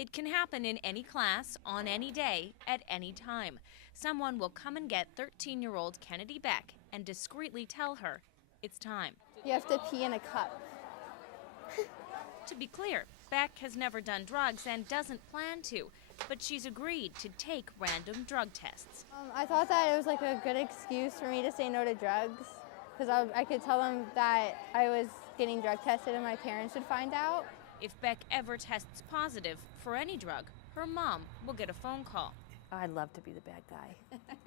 It can happen in any class, on any day, at any time. Someone will come and get 13-year-old Kennedy Beck and discreetly tell her it's time. You have to pee in a cup. To be clear, Beck has never done drugs and doesn't plan to, but she's agreed to take random drug tests. I thought that it was like a good excuse for me to say no to drugs, because I could tell them that I was getting drug tested and my parents would find out. If Beck ever tests positive for any drug, her mom will get a phone call. I'd love to be the bad guy.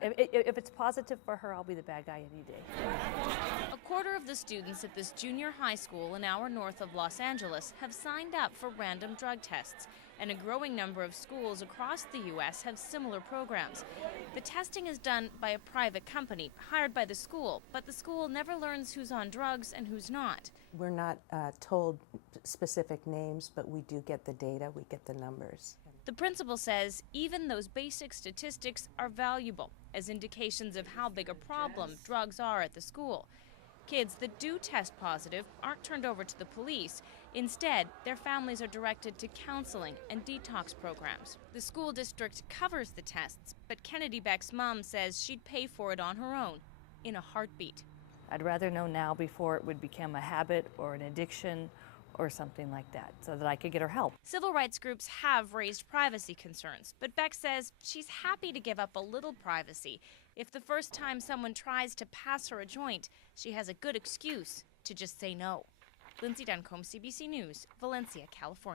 If it's positive for her, I'll be the bad guy any day. A quarter of the students at this junior high school an hour north of Los Angeles have signed up for random drug tests, and a growing number of schools across the U.S. have similar programs. The testing is done by a private company hired by the school, but the school never learns who's on drugs and who's not. We're not told specific names, but we do get the data, we get the numbers. The principal says even those basic statistics are valuable as indications of how big a problem drugs are at the school. Kids that do test positive aren't turned over to the police. Instead, their families are directed to counseling and detox programs. The school district covers the tests, but Kennedy Beck's mom says she'd pay for it on her own in a heartbeat. I'd rather know now before it would become a habit or an addiction or something like that, so that I could get her help. Civil rights groups have raised privacy concerns, but Beck says she's happy to give up a little privacy if the first time someone tries to pass her a joint, she has a good excuse to just say no. Lindsay Duncombe, CBC News, Valencia, California.